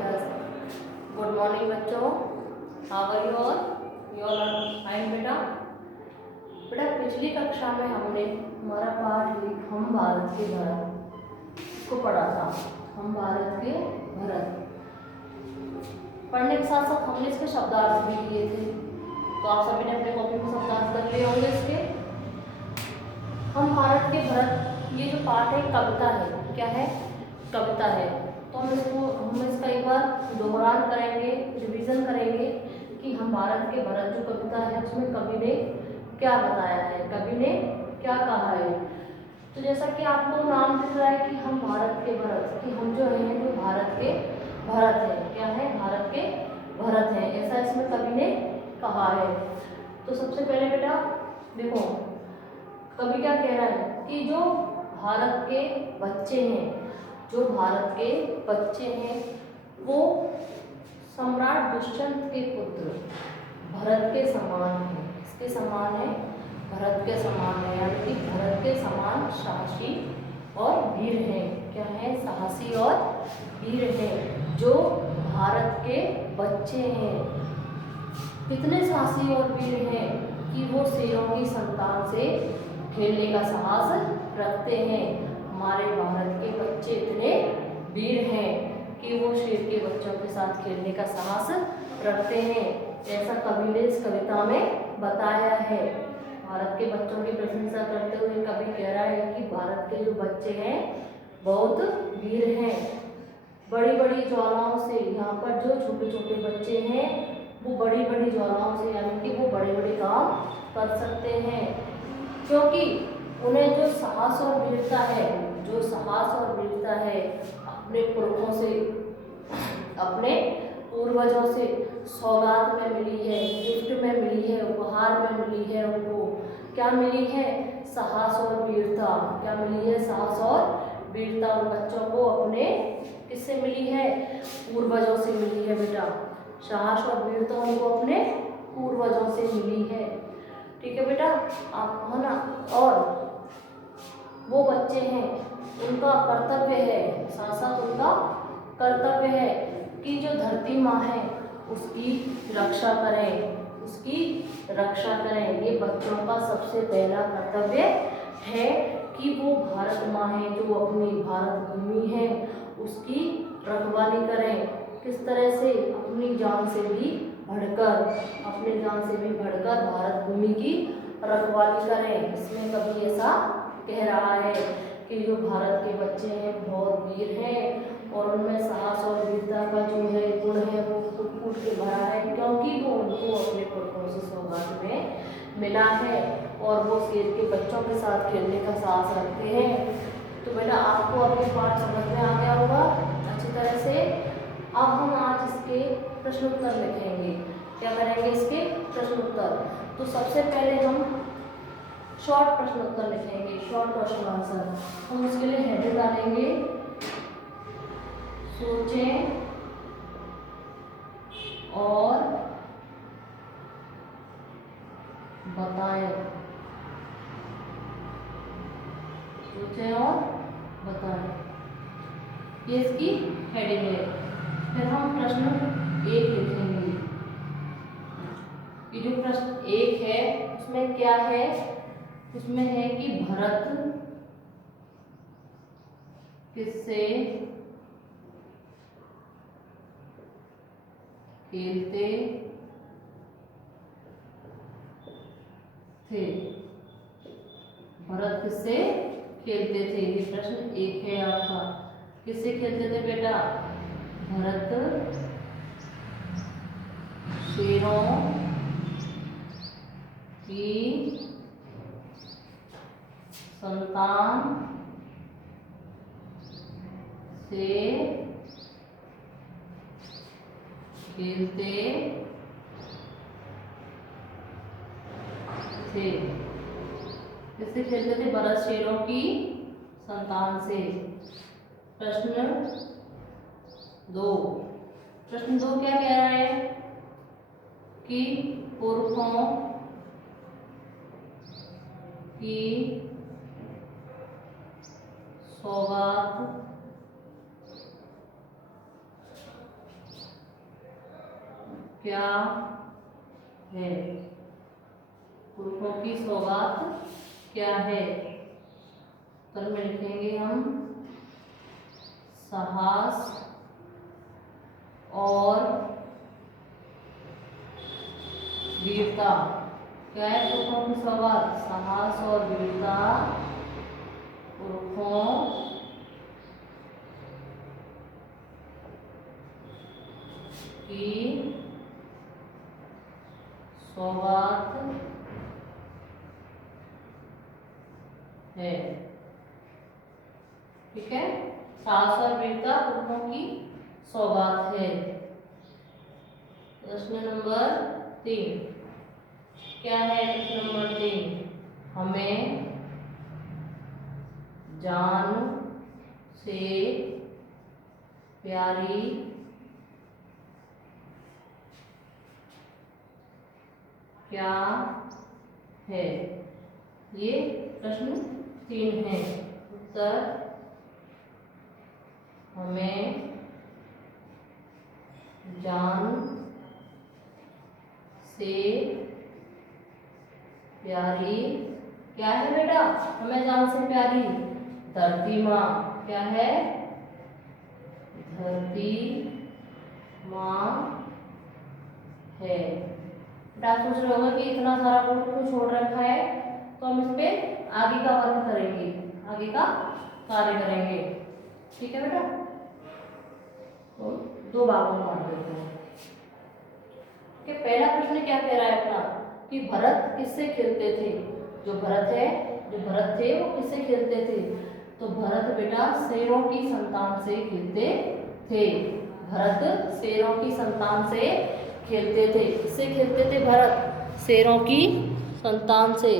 Yes. Good morning बच्चों. How are you all? You all are fine बेटा. बेटा पिछली कक्षा में हमने हमारा पाठ हम भारत के भरत को पढ़ा था. हम भारत के भरत पढ़ने के साथ साथ हमने इसके शब्दार्थ भी किए थे. तो आप सभी ने अपने कॉपी में शब्दार्थ कर लिए होंगे इसके. हम भारत के भरत ये जो पाठ है कविता है. क्या है? कविता है. तो हम इसका एक बार दोहरान करेंगे, रिवीजन करेंगे कि हम भारत के भरत जो कविता है उसमें कवि ने क्या बताया है, कवि ने क्या कहा है. तो जैसा कि आपको नाम दिख रहा है कि हम भारत के भरत, कि हम जो हैं जो भारत के भरत हैं. क्या है? भारत के भरत हैं, ऐसा इसमें कवि ने कहा है. तो सबसे पहले बेटा देखो कवि क्या कह रहा है कि जो भारत के बच्चे हैं, जो भारत के बच्चे हैं वो सम्राट दुष्यंत के पुत्र भरत के समान है. किसके समान है? भरत के समान है. यानी कि भरत के समान साहसी और वीर हैं. क्या है? साहसी और वीर हैं जो भारत के बच्चे हैं. कितने साहसी और वीर हैं कि वो शेरों की संतान से खेलने का साहस रखते हैं. हमारे भारत के बच्चे इतने वीर हैं कि वो शेर के बच्चों के साथ खेलने का साहस रखते हैं. ऐसा कवि ने इस कविता में बताया है. भारत के बच्चों की प्रशंसा करते हुए कवि कह रहा है कि भारत के जो बच्चे हैं बहुत वीर हैं. बड़ी बड़ी ज्वालाओं से, यहाँ पर जो छोटे छोटे बच्चे हैं वो बड़ी बड़ी ज्वालाओं से यानी कि वो बड़े बड़े काम कर सकते हैं क्योंकि उन्हें जो साहस और वीरता है, जो साहस और वीरता है अपने पुरखों से, अपने पूर्वजों से सौगात में मिली है, गिफ्ट में मिली है, उपहार में मिली है. उनको क्या मिली है? साहस और वीरता. क्या मिली है? साहस और वीरता. उन बच्चों को अपने किससे मिली है? पूर्वजों से मिली है बेटा. साहस और वीरता उनको अपने पूर्वजों से मिली है. ठीक है बेटा, आप है ना. और वो बच्चे हैं उनका कर्तव्य है, साथ साथ उनका कर्तव्य है कि जो धरती माँ है उसकी रक्षा करें, उसकी रक्षा करें. ये बच्चों का सबसे पहला कर्तव्य है कि वो भारत माँ है जो अपनी भारत भूमि है उसकी रखवाली करें. किस तरह से? अपनी जान से भी बढ़कर, अपनी जान से भी बढ़कर भारत भूमि की रखवाली करें. इसमें कभी ऐसा कह रहा है कि जो भारत के बच्चे हैं बहुत वीर हैं और उनमें साहस और वीरता का जो है गुण है वो फूट के भरा है क्योंकि वो उनको अपने पुरखों से सौगात में मिला है और वो शेर के बच्चों के साथ खेलने का साहस रखते हैं. तो बेटा आपको अब ये पाठ समझ में आ गया होगा अच्छी तरह से. अब हम आज इसके प्रश्नोत्तर लिखेंगे. क्या करेंगे? इसके प्रश्नोत्तर. तो सबसे पहले हम शॉर्ट प्रश्नोत्तर लिखेंगे, शॉर्ट क्वेश्चन आंसर. हम उसके लिए हेडिंग डालेंगे सोचें और बताएं. सोचें और बताएं, ये इसकी हेडिंग है. फिर हम प्रश्न 1 लिखेंगे. ये जो प्रश्न 1 है उसमें क्या है? उसमें है कि भरत किससे खेलते थे? भरत किससे खेलते थे? ये प्रश्न 1 है आपका. किससे खेलते थे बेटा? भरत शेरों की संतान से खेलते थे. किससे खेलते थे? भरत शेरों की संतान से. प्रश्न 2. प्रश्न 2 क्या कह रहा है कि पुरखों की सौगात क्या है? पुरखों की सौगात क्या है? उत्तर में लिखेंगे हम साहस और वीरता। क्या है पुरखों की सौगात? साहस और वीरता पुरखों की सौगात है। ठीक है, साहस और वीरता पुरखों की सौगात है। प्रश्न नंबर 3 क्या है? प्रश्न नंबर 3, हमें जान से प्यारी क्या है? ये प्रश्न 3 है। उत्तर हमें जान से प्यारी क्या है बेटा? हमें जान से प्यारी धरती माँ। क्या है? धरती माँ है। बेटा आप सोच रहे होंगे कि इतना सारा बोर्ड क्यों छोड़ रखा है, तो हम इस पे आगे का वर्क करेंगे, आगे का कार्य करेंगे। ठीक है बेटा, तो 2 भागों में बांट देते हैं। कि पहला प्रश्न क्या कह रहा है अपना कि भरत किससे खेलते थे? जो भरत थे वो किससे खेलते थे? तो भरत बेटा शेरों की संतान से खेलते थे। भरत शेरों की संतान से खेलते थे। किससे खेलते थे भरत? शेरों की संतान से।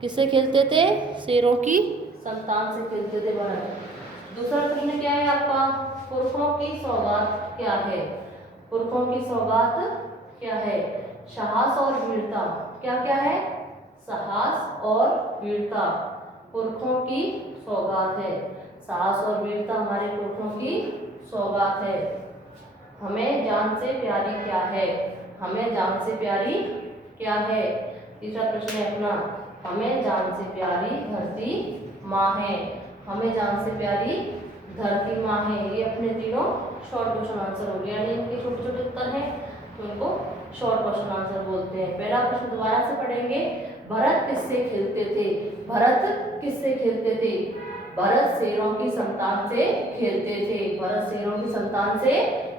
किससे खेलते थे? शेरों की संतान से खेलते थे भरत। दूसरा प्रश्न क्या है आपका? पुरखों की सौगात क्या है? पुरखों की सौगात क्या है? साहस और वीरता। क्या क्या है? साहस और वीरता पुरखों की सौगात है। साहस और वीरता हमारे पुरखों की सौगात है। हमें जान से प्यारी क्या है? हमें जान से प्यारी क्या है? तीसरा प्रश्न है अपना, हमें जान से प्यारी धरती माँ है। हमें जान से प्यारी धरती माँ है। ये अपने तीनों शॉर्ट क्वेश्चन आंसर हो गया, यानी इनके छोटे छोटे उत्तर हैं तो इनको शॉर्ट क्वेश्चन आंसर बोलते हैं। पहला प्रश्न दोबारा से पढ़ेंगे, भरत किससे खेलते थे? भरत किससे खेलते थे? भरत शेरों की संतान से खेलते थे। भरत शेरों की संतान से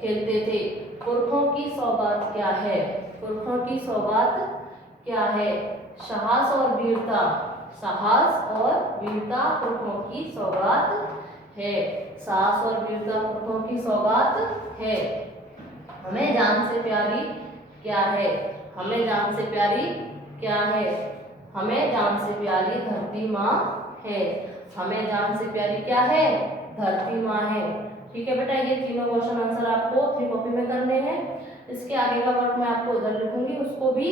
खेलते थे। पुरखों की सौगात क्या है? पुरखों की सौगात क्या है? साहस और वीरता। साहस और वीरता पुरखों की सौगात है। साहस और वीरता पुरखों की सौगात है। हमें जान से प्यारी क्या है? हमें जान से प्यारी क्या है? हमें जान से प्यारी धरती माँ है। हमें जान से प्यारी क्या है? धरती माँ है। ठीक है बेटा, ये तीनों क्वेश्चन आंसर आपको 3 कॉपी में करने हैं। इसके आगे का वर्क मैं आपको उधर लिखूंगी, उसको भी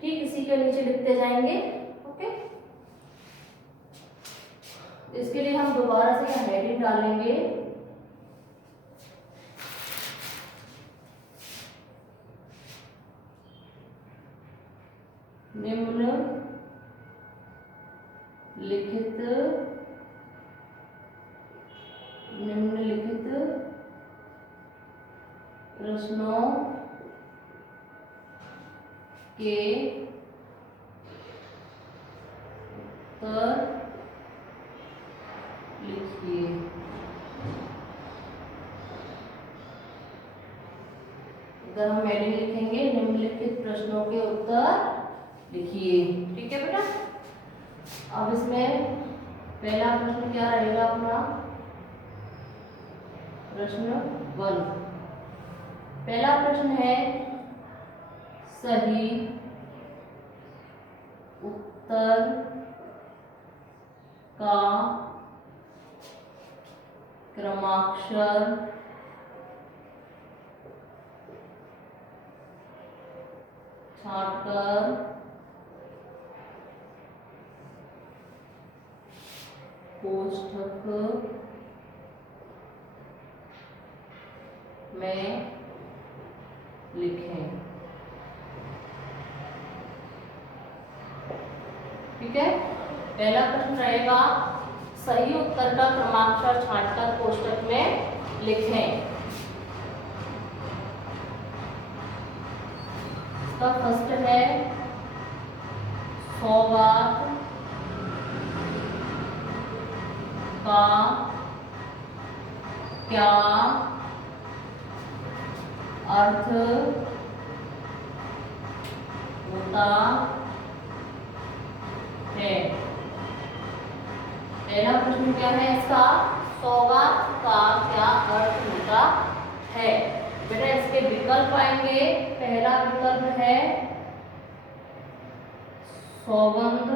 ठीक इसी के नीचे लिखते जाएंगे। ओके, इसके लिए हम दोबारा से यहाँ हेडिंग डालेंगे, निम्नलिखित प्रश्नों के उत्तर लिखिए। इधर हम हेडिंग लिखेंगे, निम्नलिखित प्रश्नों के उत्तर लिखिए। ठीक है बेटा, अब इसमें पहला प्रश्न क्या रहेगा अपना? प्रश्न 1। पहला प्रश्न है, सही उत्तर का क्रमाक्षर छांटकर कोष्ठक में लिखें। ठीक है। पहला प्रश्न रहेगा सही उत्तर का क्रमाक्षर छांटकर कोष्टक में लिखें। इसका फर्स्ट है सौगात का क्या अर्थ होता है। पहला प्रश्न क्या है इसका, सौगात का क्या अर्थ होता है। बेटा इसके विकल्प आएंगे। पहला विकल्प है सौगंध,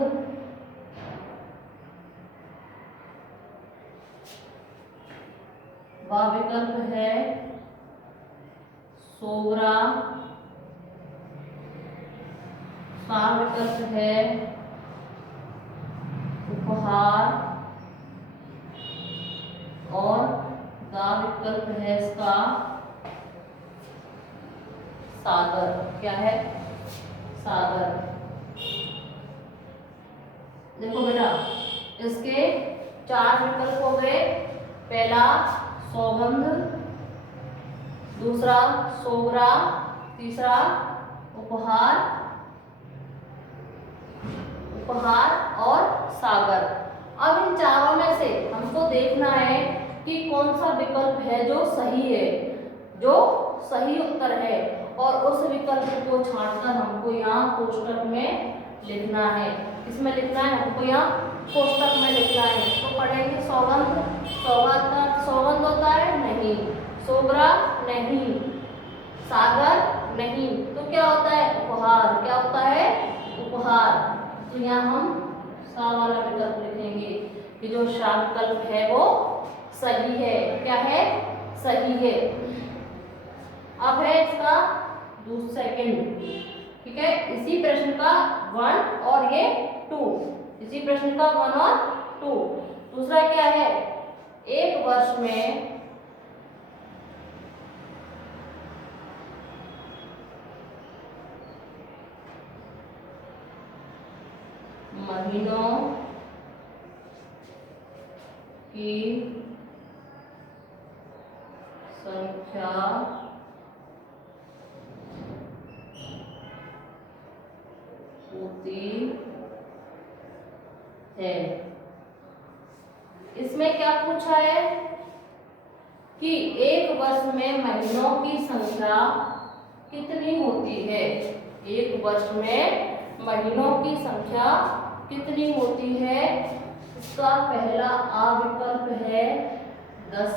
व विकल्प है सोगरा, सा विकल्प है उपहार और दा विकल्प है इसका सागर। क्या है, सागर। देखो बेटा इसके 4 विकल्प हो गए। पहला सौगंध, दूसरा सोगरा, तीसरा उपहार और सागर। अब इन चारों में से हमको देखना है कि कौन सा विकल्प है जो सही है, जो सही उत्तर है, और उस विकल्प को छांटकर हमको यहाँ कोष्टक में लिखना है। इसमें लिखना है हमको, यहाँ कोष्टक में लिखना है। तो पढ़ेंगे सौगंध, सौगात का सौगंध होता है नहीं, सोगरा नहीं, सागर नहीं, तो क्या होता है उपहार। क्या होता है उपहार। तो यहाँ हम सा वाला विकल्प लिखेंगे कि जो सा विकल्प है वो सही है। क्या है, सही है। अब है इसका सेकंड, ठीक है। इसी प्रश्न का 1 और ये 2, इसी प्रश्न का 1 और 2। दूसरा क्या है, एक वर्ष में महीनों की संख्या होती है। इसमें क्या पूछा है कि एक वर्ष में महीनों की संख्या कितनी होती है। एक वर्ष में महीनों की संख्या कितनी होती है। इसका पहला आ विकल्प है 10,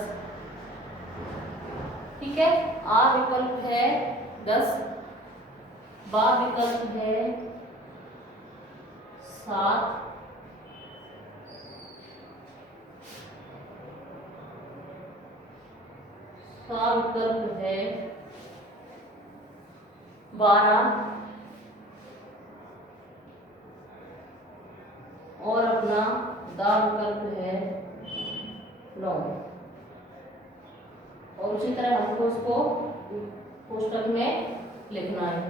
ठीक है। आ विकल्प है 10, बा विकल्प है 7, सा विकल्प है 12 और अपना दा विकल्प है 9। और उसी तरह हमको इसको कोष्टक में लिखना है।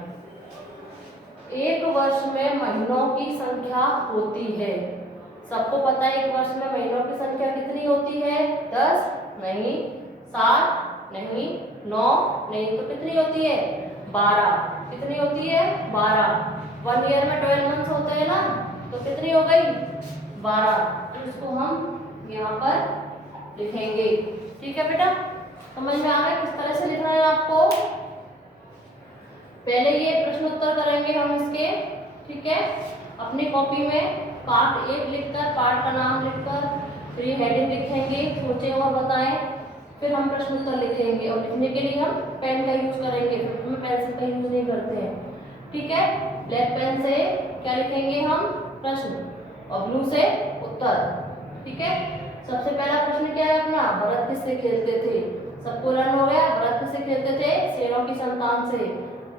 एक वर्ष में महीनों की संख्या होती है। सबको पता है एक वर्ष में महीनों की संख्या कितनी होती है। 10 नहीं, 7 नहीं, 9 नहीं, तो कितनी होती है 12। कितनी होती है 12। 1 ईयर में 12 मंथ्स होते हैं ना, तो कितनी हो गई 12। तो इसको हम यहाँ पर लिखेंगे। ठीक है बेटा, समझ में आ गया किस तरह से लिखना है आपको। पहले ये प्रश्न उत्तर करेंगे हम इसके, ठीक है। अपनी कॉपी में पार्ट 1 लिखकर, पार्ट का नाम लिखकर, फिर ये हेडिंग लिखेंगे, सोचें और बताएं, फिर हम प्रश्न उत्तर लिखेंगे। और लिखने के लिए हम पेन का यूज करेंगे, हम पेंसिल का यूज नहीं करते हैं, ठीक है। ब्लैक पेन से क्या लिखेंगे हम प्रश्न, और ब्लू से उत्तर, ठीक है। सबसे पहला प्रश्न क्या है अपना, भरत किससे खेलते थे। सबको लर्न हो गया, भरत किससे खेलते थे, शेरों की संतान से।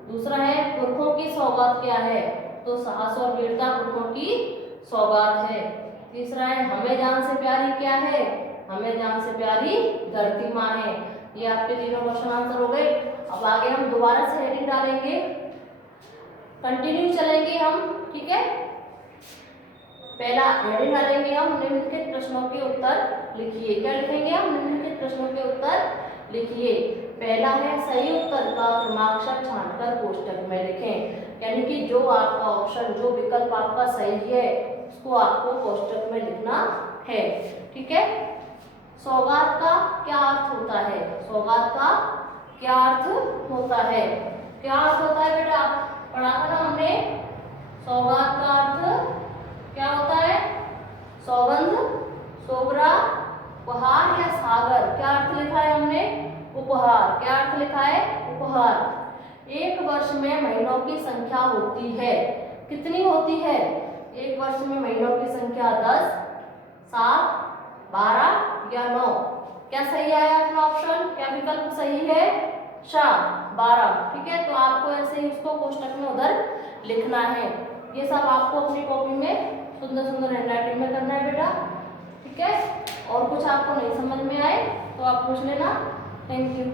दूसरा है पुरखों की सौगात क्या है, तो साहस और वीरता पुरखों की सौगात है। तीसरा है हमें जान से प्यारी क्या है, हमें जान से प्यारी धरती माँ है। ये आपके तीनों क्वेश्चन आंसर हो गए। अब आगे हम दोबारा से हेडिंग डालेंगे, कंटिन्यू चलेंगे हम, ठीक है। पहला हेडिंग डालेंगे हम, निम्नलिखित प्रश्नों के उत्तर लिखिए। क्या लिखेंगे हम? निम्नलिखित प्रश्नों के उत्तर लिखिए। पहला है सही उत्तर का क्रमाक्षर छांटकर कोष्टक में लिखें। यानी कि जो आपका ऑप्शन, जो विकल्प आपका सही है उसको आपको कोष्टक में लिखना है। ठीक है। सौगात का क्या अर्थ होता है? सौगात का क्या अर्थ होता है? क्या अर्थ होता है बेटा? पढ़ा था ना हमने। सौगात का अर्थ क्या होता है? सौगंध, सोगरा, उपहार या सागर। क्या अर्थ लिखा है हमने? उपहार। क्या अर्थ लिखा है? उपहार। एक वर्ष में महीनों की संख्या होती है, कितनी होती है? एक वर्ष में महीनों की संख्या 10, 7, 12 या 9। क्या सही आया अपना ऑप्शन? क्या विकल्प सही है? 12। ठीक है, तो आपको ऐसे ही उसको कोष्टक में उधर लिखना है। ये सब आपको अपनी कॉपी में सुंदर सुंदर हैंडराइटिंग में करना है बेटा। ठीक है। और कुछ आपको नहीं समझ में आए तो आप पूछ लेना। Thank you.